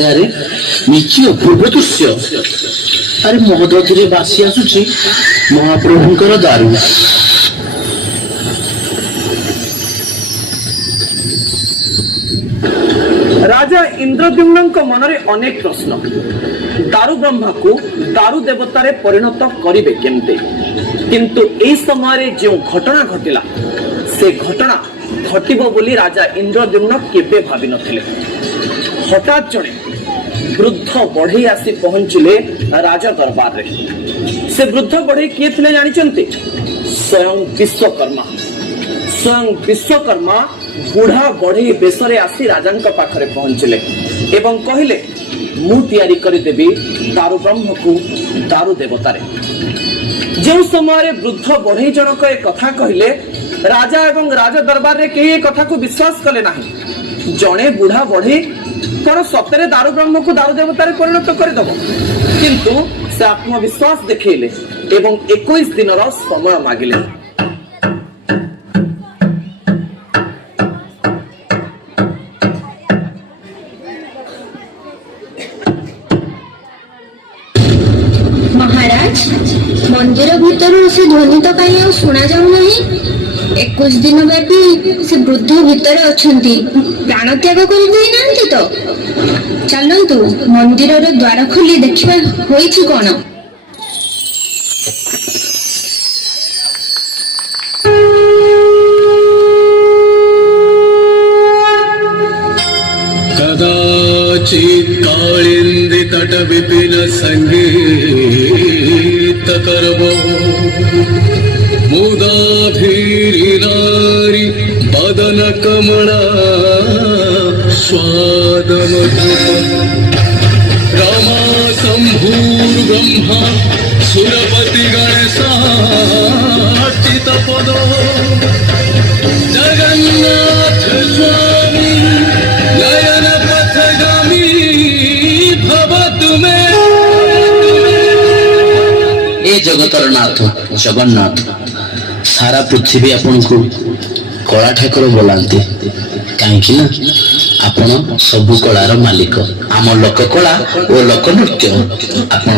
अरे अरे निश्चय अपूर्व दृश्य। अरे महोदय बासी आसुची महाप्रभुंकर दारू। राजा इंद्रद्युम्न मनरे अनेक प्रश्न। दारू ब्रह्मा को दारू देवतारे परिणत करिवे केमते, किंतु एई समय जो घटना घटिला से घटना घटिबो बोली राजा इंद्रद्युम्न केबे भाबी नथिले। हठात जणे वृद्ध बढ़ई आसी पहुंचिले राजा दरबार रे। से वृद्ध बढ़ई किए थिले जानिचंती? स्वयं विश्वकर्मा। स्वयं विश्वकर्मा बुढ़ा बढ़ई बेसरे आसी राजांक पाखरे पहुंचिले एवं कहिले मु तैयारी करि देबी दारू ब्रह्म को दारू देवतारे। जो समय वृद्ध बढ़ई जनक ए कथा कहिले राजा एवं राजा दरबार रे केही ए कथा को विश्वास कले नाही। जणे बुढ़ा बढ़ई कोन सतरे दारू ब्रह्म को दारू देवतारे परिणत कर दबो, किंतु से आत्मविश्वास देखैले एवं 21 दिन समय मागिले। महाराज मंदिर भीतर से ध्वनि तो कहीं शुणा जाऊ नहीं। 21 दिन व्यापी से वृद्ध भीतर अछंती, प्राण त्याग कर देना तो चलतु मंदिर द्वार खोली देखा होईछि कोन। कदाचित् कालिंदी तट विपिन संगीत करवो मुदा धीरिनारी बदन कमला स्वाद रमा शंभुर ब्रह्मा सुरपति गणेशार्चित पदो जगन्नाथ स्वामी नयन पथगामी भवतु में। ए जगतर नाथ जगन्नाथ सारा पृथ्वी आपन को कला ठाकुर बोलांती, कहीं ना आपण सबु कलार मालिक। आम लोक कला और लोक नृत्य आपण